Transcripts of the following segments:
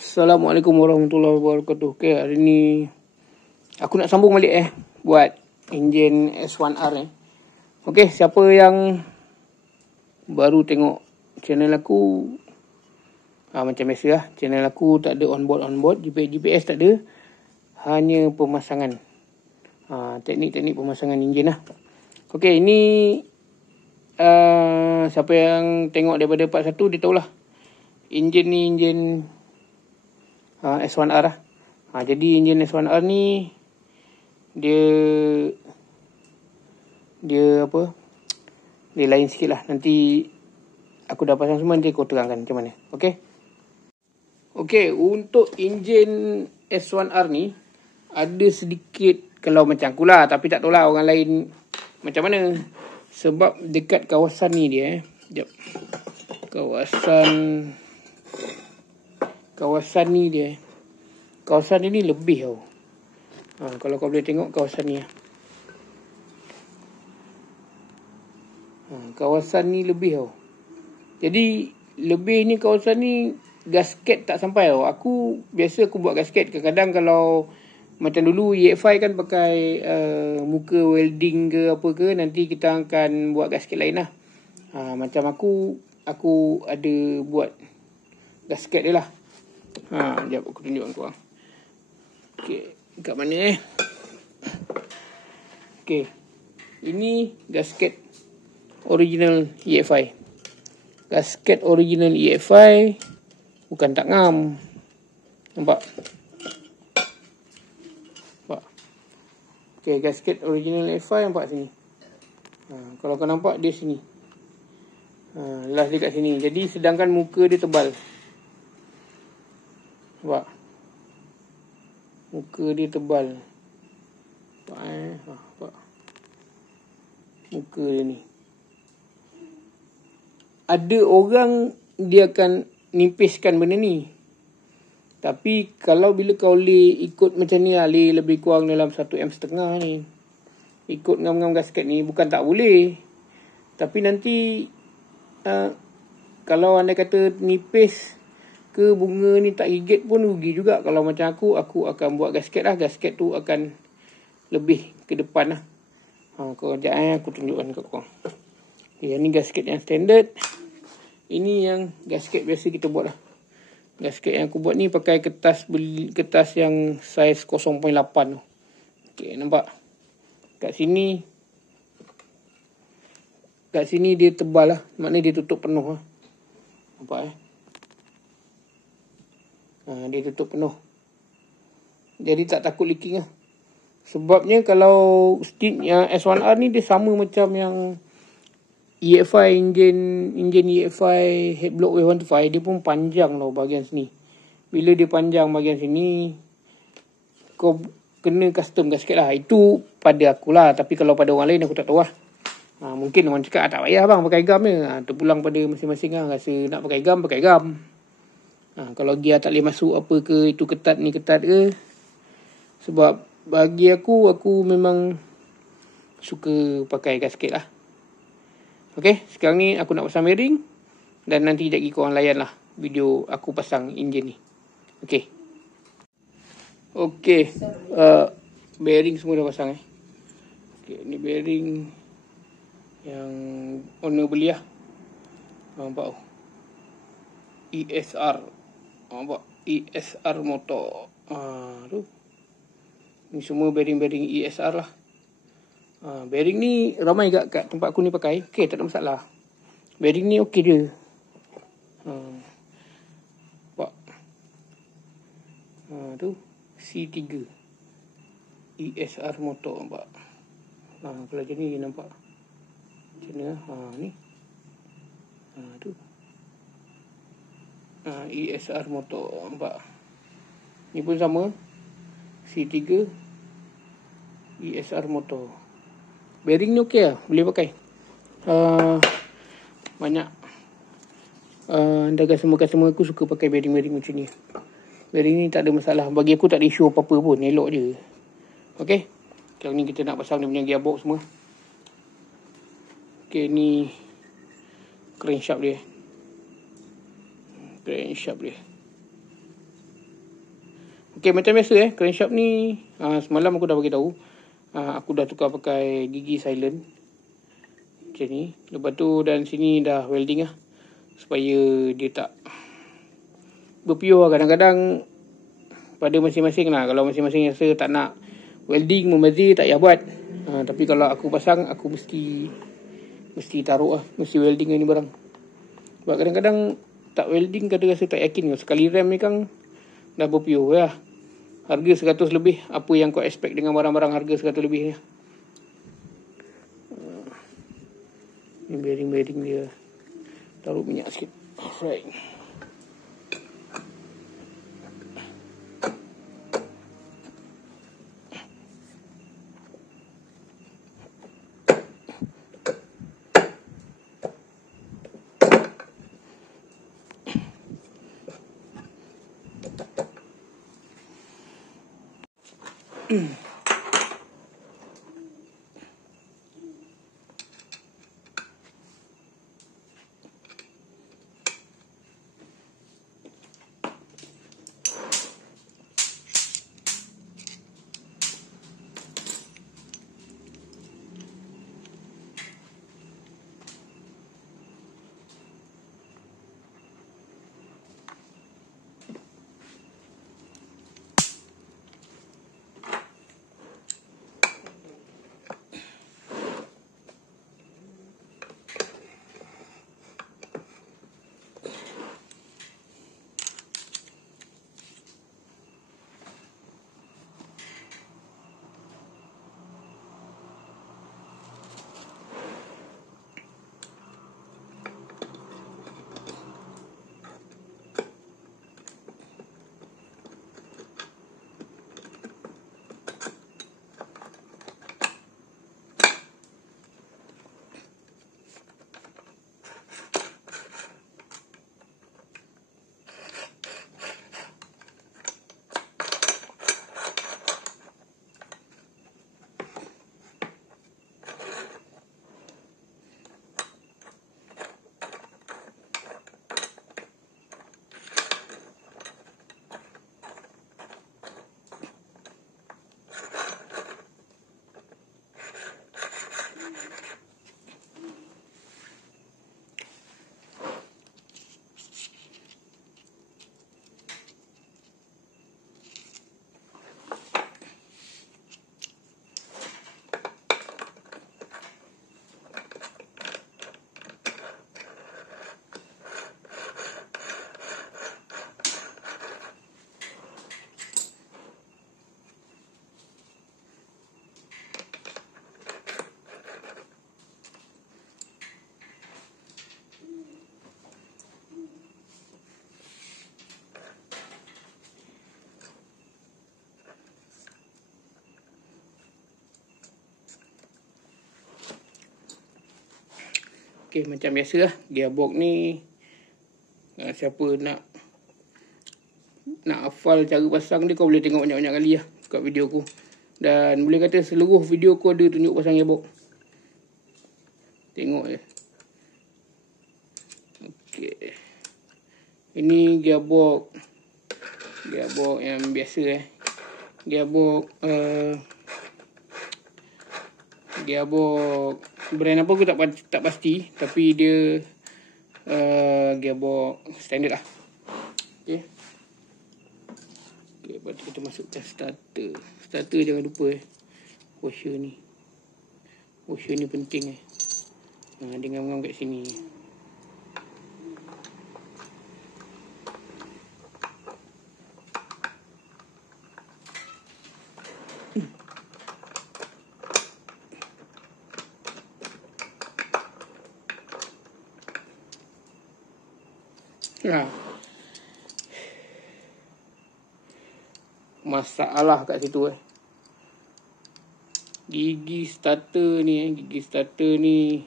Assalamualaikum warahmatullahi wabarakatuh. Okay, hari ni aku nak sambung balik buat enjin S1R ni. Okay, siapa yang baru tengok channel aku, macam biasa lah, channel aku tak ada onboard, GPS tak ada, hanya pemasangan, teknik-teknik pemasangan enjin lah. Okay, ini siapa yang tengok daripada part 1 dia tahulah enjin ni enjin S1R lah. Jadi enjin S1R ni dia apa? Dia lain sikit lah. Nanti aku dah pasang semua, nanti aku terangkan macam mana. Okay, untuk enjin S1R ni ada sedikit, kalau macam aku lah, tapi tak tahu lah orang lain macam mana. Sebab dekat kawasan ni dia sekejap. Kawasan ni dia, kawasan ni lebih tau. Kalau kau boleh tengok kawasan ni, kawasan ni lebih tau. Jadi lebih ni, kawasan ni gasket tak sampai tau. Biasa aku buat gasket. Kadang-kadang kalau macam dulu EFI kan pakai muka welding ke apa ke, nanti kita akan buat gasket lain lah. Macam aku ada buat gasket dia lah. Sekejap aku tunjukkan korang. Okay, kat mana Okay, ini gasket original EFI. Gasket original EFI, bukan tak ngam. Nampak? Okay, gasket original EFI nampak sini. Kalau kau nampak dia sini. Last dia kat sini. Jadi sedangkan muka dia tebal. Nampak? Muka dia tebal. Nampak? Muka dia ni. Ada orang dia akan nipiskan benda ni. Tapi kalau bila kau ikut macam ni, lebih kurang dalam 1,5 m ni, ikut ngam-ngam gasket ni, bukan tak boleh. Tapi nanti kalau anda kata nipis ke bunga ni tak gigit pun rugi juga. Kalau macam aku akan buat gasket lah. Gasket tu akan lebih ke depan lah. Sekejap aku tunjukkan kat korang. Okay, ni gasket yang standard. Ini yang gasket biasa kita buat lah. Gasket yang aku buat ni pakai kertas yang saiz 0.8 tu. Okay, nampak? Kat sini dia tebal lah. Maknanya dia tutup penuh lah. Nampak dia tutup penuh. Jadi tak takut leaking lah. Sebabnya kalau stitch yang S1R ni dia sama macam yang EFI, enjin EFI Headblock Wave 125, dia pun panjang tau bahagian sini. Bila dia panjang bahagian sini, kau kena custom gasket lah. Itu pada akulah. Tapi kalau pada orang lain aku tak tahu lah. Mungkin orang cakap tak payah bang pakai gam je. Terpulang pada masing-masing lah. Rasa nak pakai gam, pakai gam. Kalau gear tak boleh masuk apa ke, itu ketat ni ketat ke. Sebab bagi aku memang suka pakai gasket lah. Okay, sekarang ni aku nak pasang bearing. Dan nanti sekejap lagi korang layan lah video aku pasang enjin ni. Okay, bearing semua dah pasang Okay, ni bearing yang owner beli lah. Nampak ESR. Nampak ESR motor. Tu ni semua bearing-bearing ESR lah. Bearing ni ramai kat tempat aku ni pakai. Okay, tak ada masalah. Bearing ni okey dia. Nampak? Tu C3 ESR motor. Nampak? Kalau macam ni nampak macam mana? Ni tu ESR motor. Nampak? Ni pun sama, C3 ESR motor. Bearing ni okey lah, boleh pakai. Banyak customer aku suka pakai bearing-bearing macam ni. Bearing ni tak ada masalah. Bagi aku tak ada isu apa-apa pun, elok je. Okay, sekarang ni kita nak pasang dia punya gearbox semua. Okay, ni crankshaft dia. Okay, macam biasa crankshaft ni semalam aku dah bagi tahu. Aku dah tukar pakai gigi silent. Macam ni. Lepas tu dan sini dah welding lah. Supaya dia tak berpiuh lah. Kadang-kadang pada masing-masing lah. Kalau masing-masing rasa tak nak welding membazir, tak payah buat. Tapi kalau aku pasang, aku mesti taruh lah. Mesti welding ni barang. Sebab kadang-kadang tak welding kadang rasa tak yakin. Sekali rem ni kan dah berpiuh lah. Harga 100 lebih. Apa yang kau expect dengan barang-barang harga 100 lebih ni? Ni bearing-bearing dia. Taruh minyak sikit. Alright. Okay, macam biasa lah. Gearbox ni siapa nak hafal cara pasang dia, kau boleh tengok banyak-banyak kali lah kat video aku. Dan boleh kata seluruh video aku ada tunjuk pasang gearbox. Tengok je. Okay. Ini gearbox yang biasa Gearbox brand apa aku tak pasti, tapi dia gearbox standard lah. Okay. Lepas tu kita masukkan starter jangan lupa washer ni penting dia ngam-ngam kat sini. Masalah kat situ gigi starter ni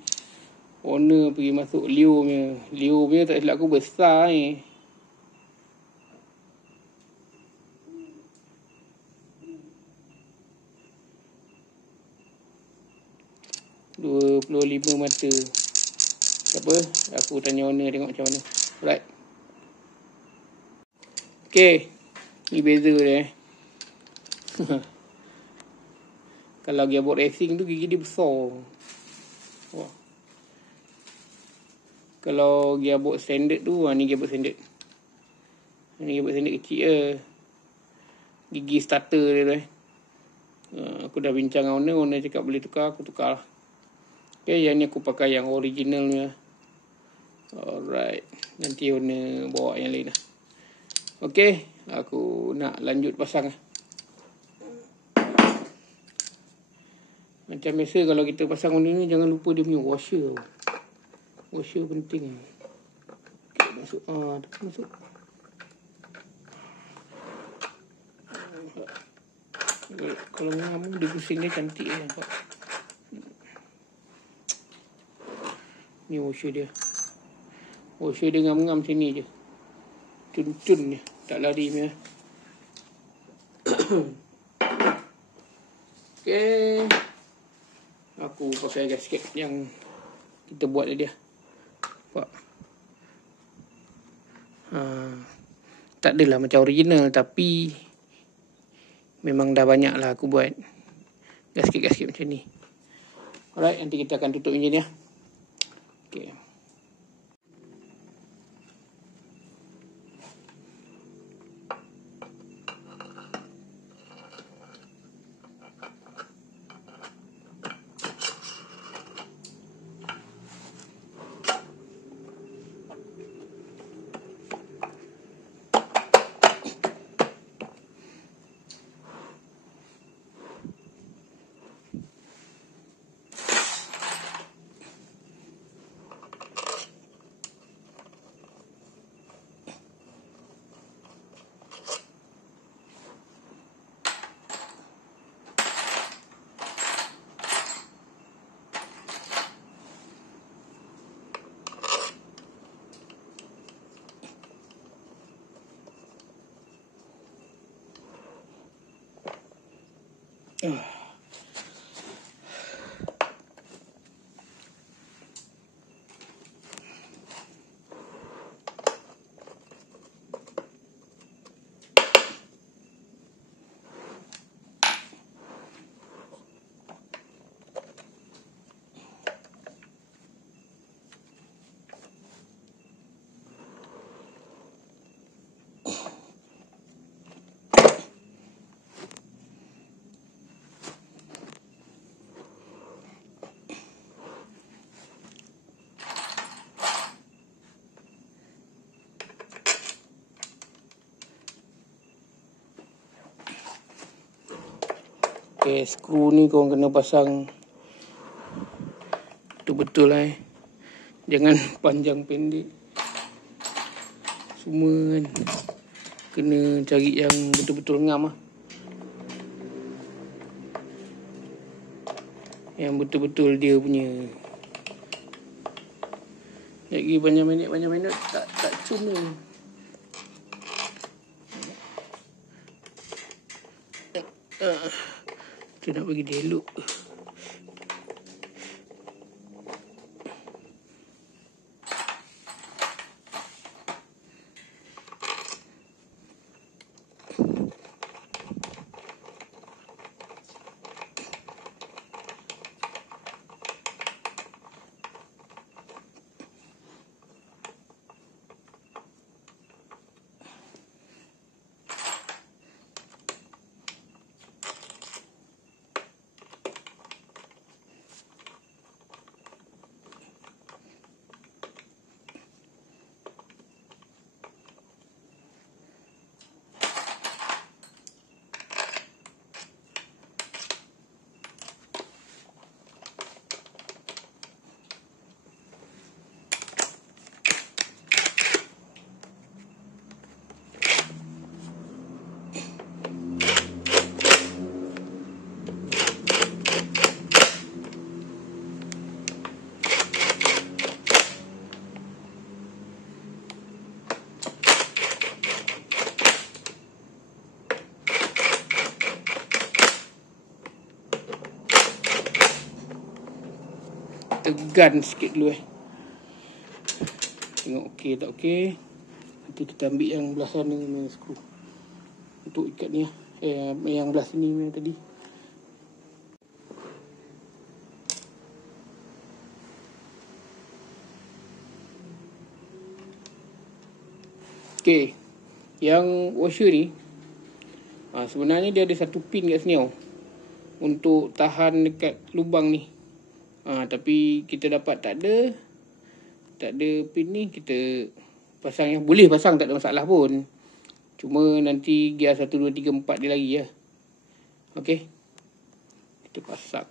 owner pergi masuk Leo punya tak silap aku besar 25 mata. Tak apa, aku tanya owner tengok macam mana. Alright. Okay, ni beza dia Kalau gearbox racing tu gigi dia besar. Wah. Kalau gearbox standard tu, ni gearbox standard. Ni gearbox standard kecil je. Gigi starter dia tu. Aku dah bincang dengan owner cakap boleh tukar, aku tukar lah. Okay, yang ni aku pakai yang original ni lah. Alright, nanti owner bawa yang lain lah. Okay, aku nak lanjut pasang lah. Macam biasa kalau kita pasang benda ni, jangan lupa dia punya washer. Washer penting. Okay, masuk. Masuk. Kalau ngam dia pusing dia cantik je nampak. Ni washer dia. Washer dia ngam-ngam sini je. Cun-cun je. Tak lari punya. Okay. Aku pakai gasket yang kita buat tadi lah. Nampak? Tak adalah macam original, tapi memang dah banyak lah aku buat gasket-gasket macam ni. Alright, nanti kita akan tutup enjin ya. Okay. Okay, skru ni korang kena pasang betul-betul lah Jangan panjang pendek. Semua kan kena cari yang betul-betul ngam lah. Yang betul-betul dia punya. Lagi banyak minit tak cuma. Kita nak bagi dia elok. Tegan sikit dulu Tengok okey tak okey. Nanti kita ambil yang belah sana dengan skru untuk ikat ni Yang belah sini yang tadi. Okey. Yang washer ni sebenarnya dia ada satu pin kat sini untuk tahan dekat lubang ni. Tapi kita dapat tak ada pin ni, kita pasang yang boleh pasang, tak ada masalah pun. Cuma nanti gear 1, 2, 3, 4 dia lari lah. Okey. Kita pasang.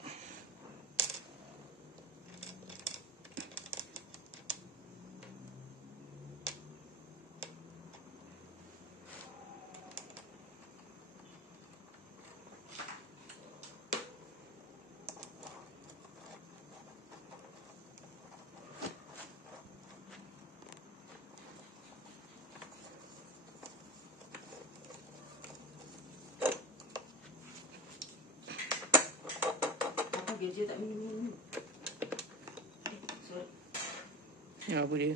Dia tak minum. Ya, apa dia?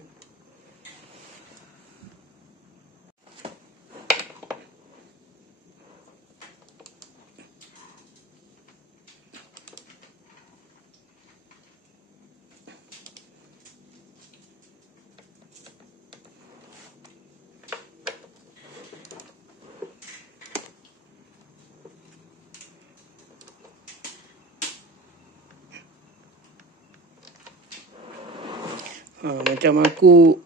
Macam aku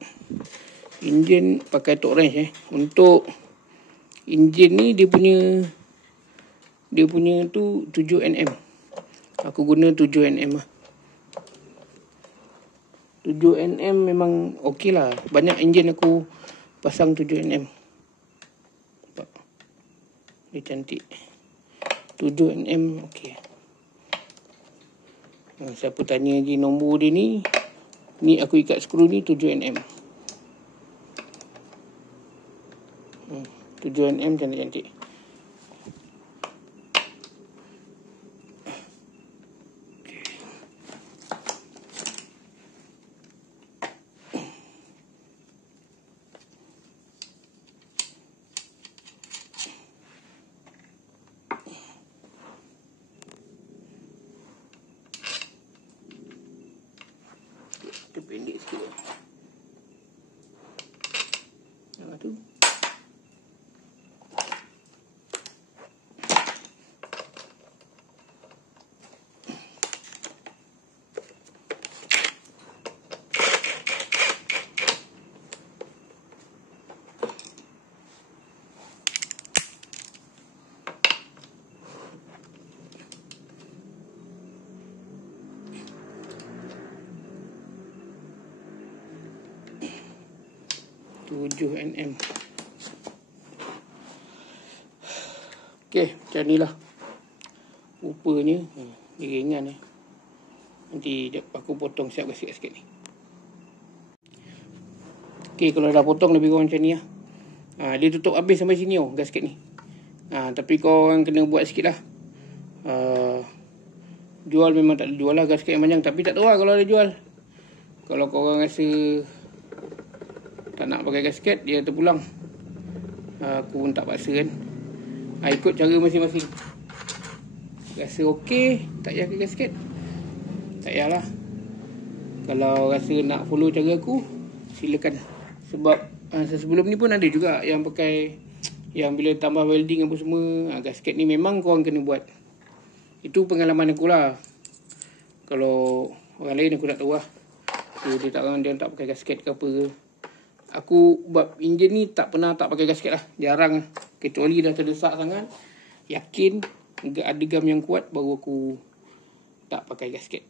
enjin pakai torque wrench Untuk enjin ni dia punya tu 7 Nm. Aku guna 7 Nm lah. 7 Nm memang okey lah. Banyak enjin aku pasang 7 Nm. Nampak? Dia cantik. 7 Nm okey. Siapa tanya lagi nombor dia ni, aku ikat skru ni 7 Nm. 7 Nm cantik-cantik. Kita pendek sikit. Yang tu. Tujuh Nm. Okey, macam ni lah rupanya. Dia ringan Nanti aku potong siap gasket-gasket ni. Okey, kalau dah potong lebih kurang macam ni lah. Dia tutup habis sampai sini gasket ni. Tapi kau orang kena buat sikit lah. Jual memang tak ada jual lah gasket yang panjang. Tapi tak tahu lah kalau ada jual. Kalau kau orang rasa tak nak pakai gasket, dia terpulang. Aku pun tak paksa kan. Ikut cara masing-masing. Rasa okey, tak payah pakai gasket, tak payahlah. Kalau rasa nak follow cara aku, silakan. Sebab sebelum ni pun ada juga yang pakai, yang bila tambah welding apa semua, gasket ni memang korang kena buat. Itu pengalaman aku lah. Kalau orang lain aku tak tahu lah. Dia tak pakai gasket ke apa ke. Aku bab enjin ni tak pernah tak pakai gasket lah. Jarang. Kecuali dah terdesak sangat, yakin ada gam yang kuat, baru aku tak pakai gasket.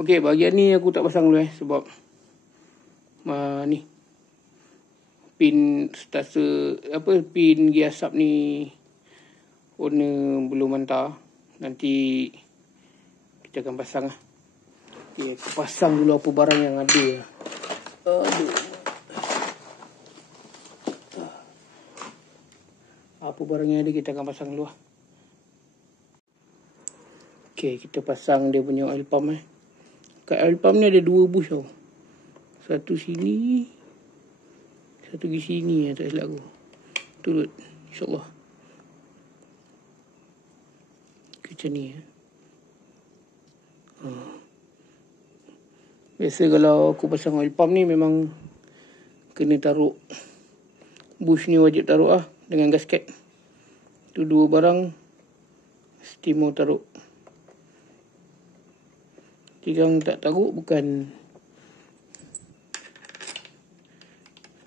Okey, bahagian ni aku tak pasang dulu sebab ni pin pin gear sub ni owner belum hantar. Nanti kita akan pasang lah. Okay, aku pasang dulu apa barang yang ada. Aduh. Apa barang yang ada kita akan pasang dulu lah. Okay, kita pasang dia punya oil pump Kat oil pump ni ada 2 bush tau. Satu sini, satu di sini tak silap aku. Turut, insyaAllah. Macam ni Biasa kalau aku pasang oil pump ni memang kena taruh bush ni, wajib taruh lah dengan gasket. Tu 2 barang mesti mau taruh. Jika tak taruh bukan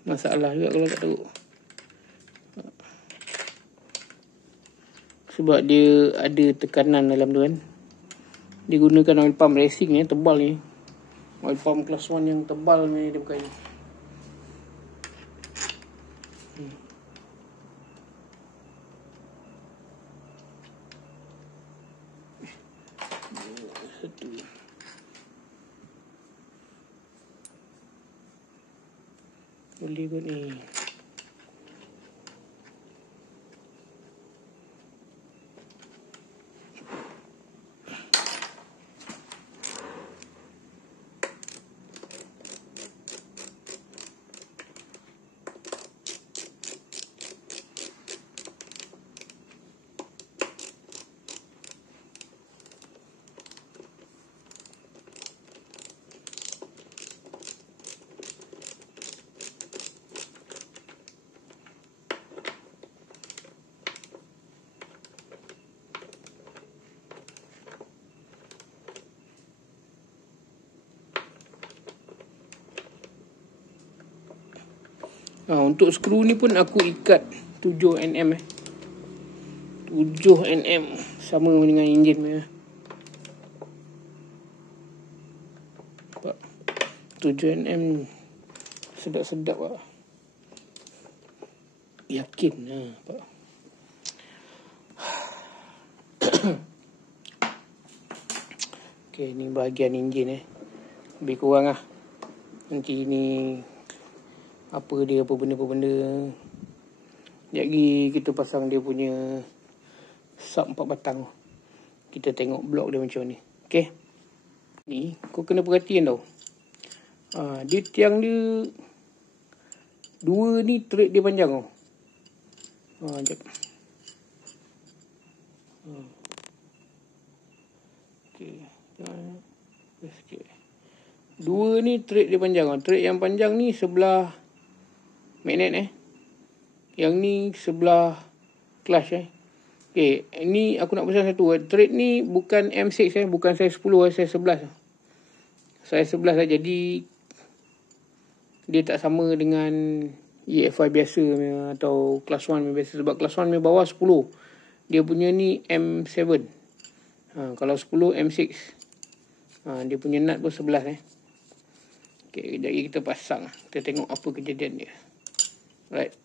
masalah juga kalau tak taruh. Sebab dia ada tekanan dalam tu kan. Dia gunakan oil pump racing ni, tebal ni. Oil pump class 1 yang tebal ni dia pakai ni. Satu. Boleh kot ni. Untuk skru ni pun aku ikat 7nm 7nm sama dengan enjin punya. 7nm sedap-sedap lah. Yakin lah. Okay, ni bahagian enjin lebih kurang lah. Nanti ni apa benda. Sekejap lagi kita pasang dia punya sub 4 batang. Kita tengok blok dia macam ni. Okay. Ni kau kena perhatian tau. Dia tiang dia 2 ni thread dia panjang tau. Sekejap. Okay. Sikit. 2 ni thread dia panjang. Thread yang panjang ni sebelah magnet Yang ni sebelah clutch Okay, ni aku nak pasang satu. Thread ni bukan M6 bukan size 10 size 11. Size 11 lah. Jadi dia tak sama dengan EFI biasa atau class 1 biasa. Sebab class 1 bawah 10. Dia punya ni M7. Kalau 10 M6. Dia punya nut pun 11 Okay, kejap lagi kita pasang. Kita tengok apa kejadian dia. Right.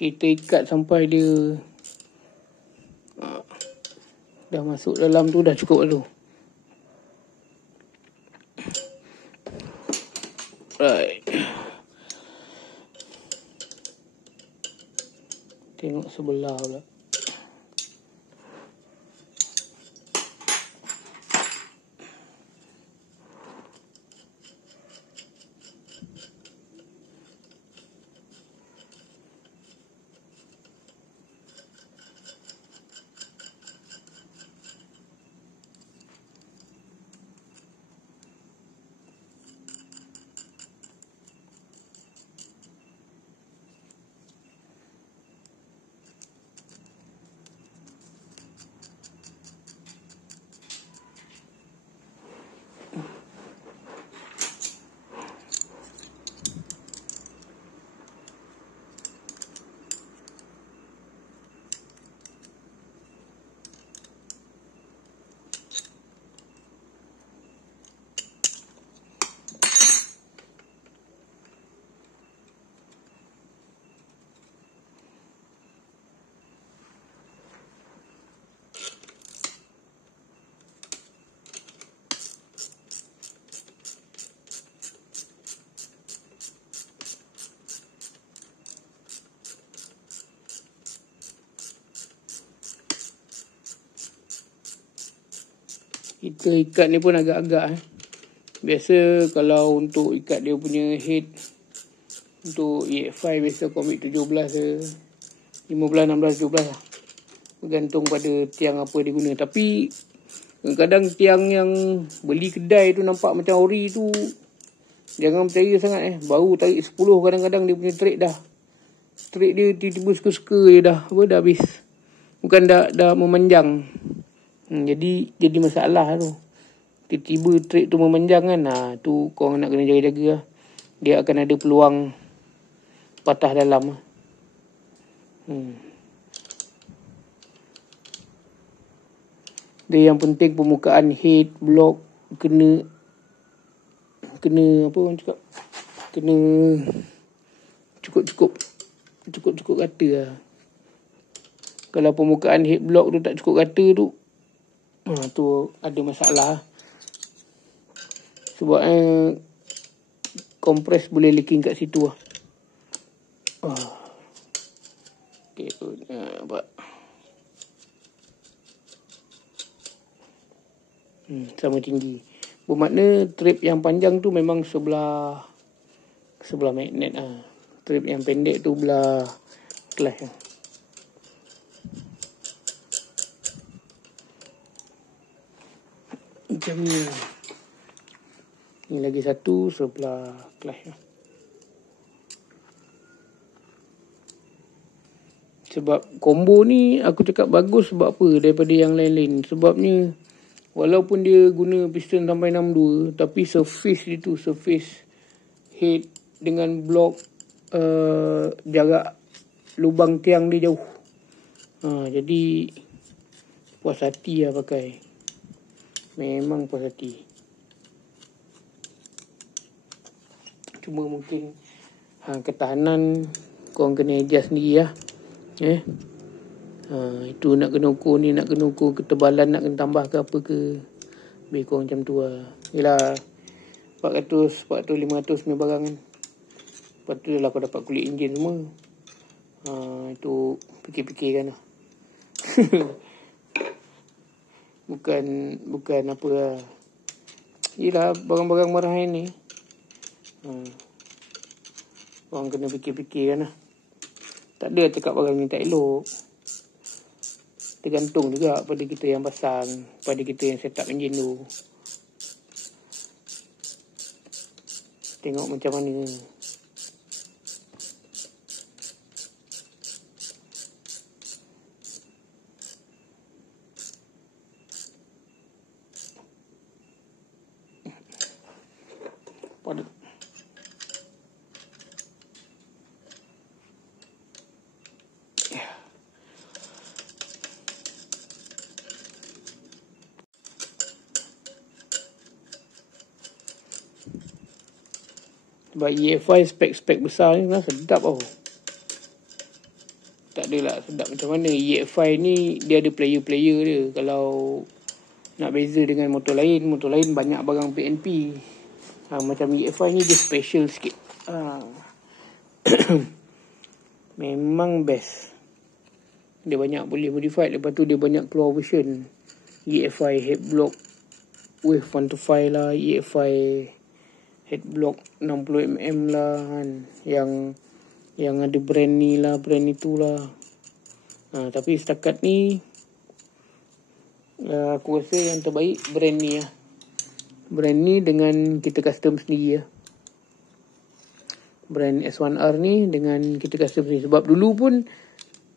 Kita ikat sampai dia dah masuk dalam tu, dah cukup tu. Right. Tengok sebelah pula. Kita ikat ni pun agak-agak Biasa kalau untuk ikat dia punya head untuk EX5 biasa komik 17 ke 15, 16, 17 lah. Bergantung pada tiang apa dia guna. Tapi kadang-kadang tiang yang beli kedai tu nampak macam ori tu, jangan percaya sangat Baru tarik 10 kadang-kadang dia punya trade dah. Trade dia tiba-tiba suka-suka je dah habis. Bukan dah memanjang. Jadi masalah tu. Tiba-tiba trade tu memanjang kan. Tu korang nak kena jaga-jaga lah. Dia akan ada peluang patah dalam. Dia yang penting permukaan head block kena apa orang cakap, kena cukup rata lah. Kalau permukaan head block tu tak cukup rata tu, tu ada masalah. Sebab kompres boleh leaking kat situ lah. Okay, nampak. Sama tinggi. Bermakna trip yang panjang tu memang sebelah magnet lah. Trip yang pendek tu belah clash lah. Macam ni lah. Ni lagi satu sebelah clash lah. Sebab combo ni aku cakap bagus sebab apa daripada yang lain-lain. Sebabnya walaupun dia guna piston sampai 62, tapi surface dia tu, surface head dengan block jarak lubang tiang dia jauh. Jadi puas hati lah pakai. Memang puas hati. Cuma mungkin ketahanan korang kena adjust sendiri lah. Itu nak kena ukur ni, nak kena ukur ketebalan, nak kena tambah ke apa ke. Lebih kurang macam tu lah. Yelah 400, 500 punya barang kan. Lepas tu lah kau dapat kulit enjin semua. Itu fikir-fikir kan lah. Bukan apa lah. Yelah barang-barang murah ni. Orang kena fikir-fikir kan lah. Tak ada cakap barang ni tak elok. Tergantung juga pada kita yang pasang, pada kita yang set up enjin tu. Tengok macam mana. Pada sebab EX5 spek-spek besar ni kan sedap tau. adalah sedap macam mana. EFI ni dia ada player-player dia. Kalau nak beza dengan motor lain banyak barang PNP. Macam EFI ni dia special sikit. Memang best. Dia banyak boleh modified. Lepas tu dia banyak keluar version. EFI head block Wave 125 lah, EFI head block 60mm lah kan. Yang ada brand ni lah, brand itulah. Tapi setakat ni aku rasa yang terbaik brand ni lah. Brand ni dengan kita custom sendiri lah. Brand S1R ni dengan kita custom sendiri. Sebab dulu pun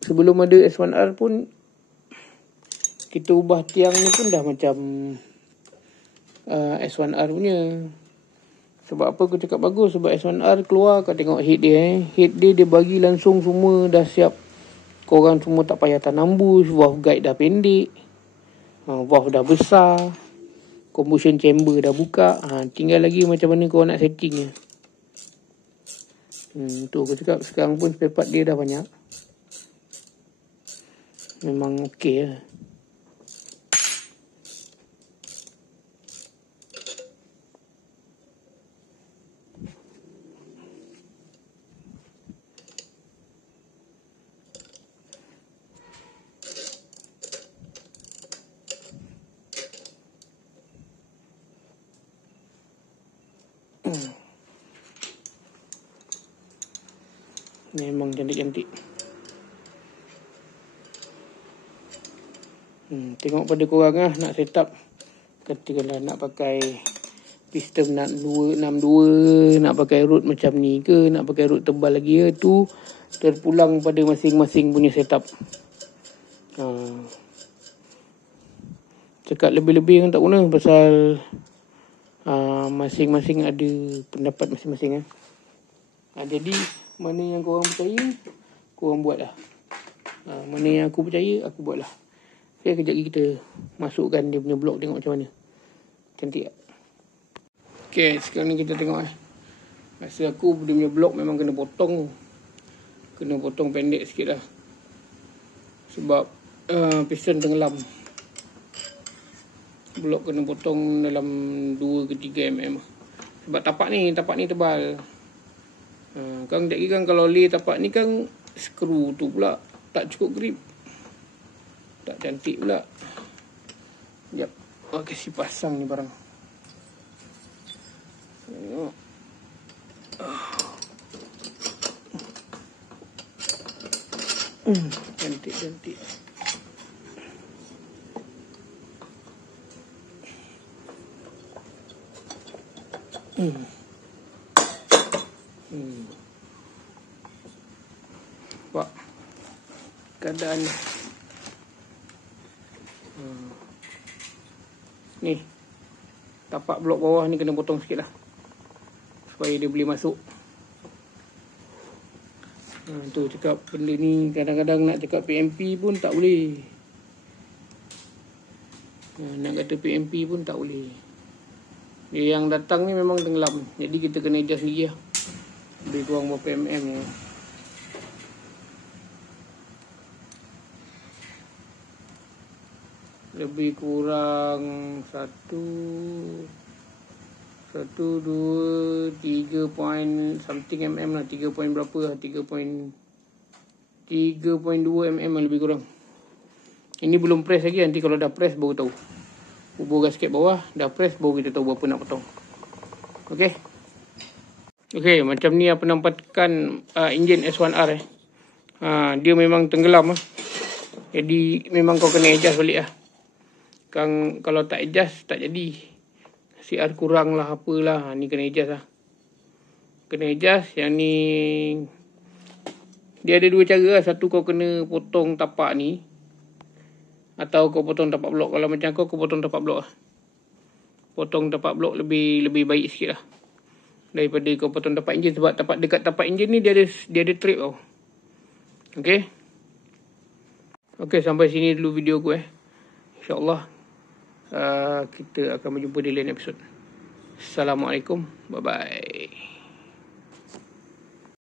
sebelum ada S1R pun kita ubah tiang ni pun dah macam S1R punya. Sebab apa aku cakap bagus? Sebab S1R keluar, kau tengok head dia. Head dia bagi langsung semua dah siap. Korang semua tak payah tanam bush. Valve guide dah pendek. Valve dah besar. Combustion chamber dah buka. Tinggal lagi macam mana korang nak setting dia. Tu aku cakap sekarang pun spare part dia dah banyak. Memang okey lah. Memang cantik-cantik. Tengok pada korang lah nak set up. Katakanlah nak pakai piston 62, nak pakai rod macam ni ke, nak pakai rod tebal lagi ke, tu terpulang pada masing-masing punya setup. Cakap lebih-lebih kan tak guna, pasal masing-masing ada pendapat masing-masing kan. Jadi mana yang korang percaya, korang buat lah. Mana yang aku percaya, aku buat lah. Okay, kejap lagi kita masukkan dia punya blok, tengok macam mana. Cantik tak? Okay, sekarang ni kita tengok rasa aku dia punya blok memang kena potong. Kena potong pendek sikit lah. Sebab piston tenggelam. Blok kena potong dalam 2 ke 3 mm. Sebab tapak ni tebal. Kan tak kira kan kalau lay tapak ni kan skru tu pula tak cukup grip. Tak cantik pula. Sekejap, aku kasi pasang ni barang. Tengok. Cantik-cantik. Nampak keadaan ni. Tapak blok bawah ni kena potong sikit lah, supaya dia boleh masuk. Tu cakap benda ni kadang-kadang nak cakap PMP pun tak boleh. Nak kata PMP pun tak boleh. Dia yang datang ni memang tenggelam. Jadi kita kena adjust sendiri lah. Lebih kurang berapa mm ni. Lebih kurang 1, 2, 3 point something mm lah. 3 point berapa lah. 3.2 mm lebih kurang. Ini belum press lagi. Nanti kalau dah press baru tahu. Hubur gasket bawah, dah press baru kita tahu berapa nak potong. Okay. Okay, macam ni penampakan enjin S1R dia memang tenggelam . Jadi memang kau kena adjust balik lah. Kalau tak adjust tak jadi. CR kurang lah apalah. Ni kena adjust lah. Kena adjust. Yang ni dia ada 2 cara lah. Satu kau kena potong tapak ni, atau kau potong tapak blok. Kalau macam kau potong tapak blok lah. Potong tapak blok lebih baik sikit lah daripada kau potong tapak enjin. Sebab dekat tapak enjin ni dia ada trip tau. Okay. Okay, sampai sini dulu video aku InsyaAllah kita akan berjumpa di lain episod. Assalamualaikum. Bye-bye.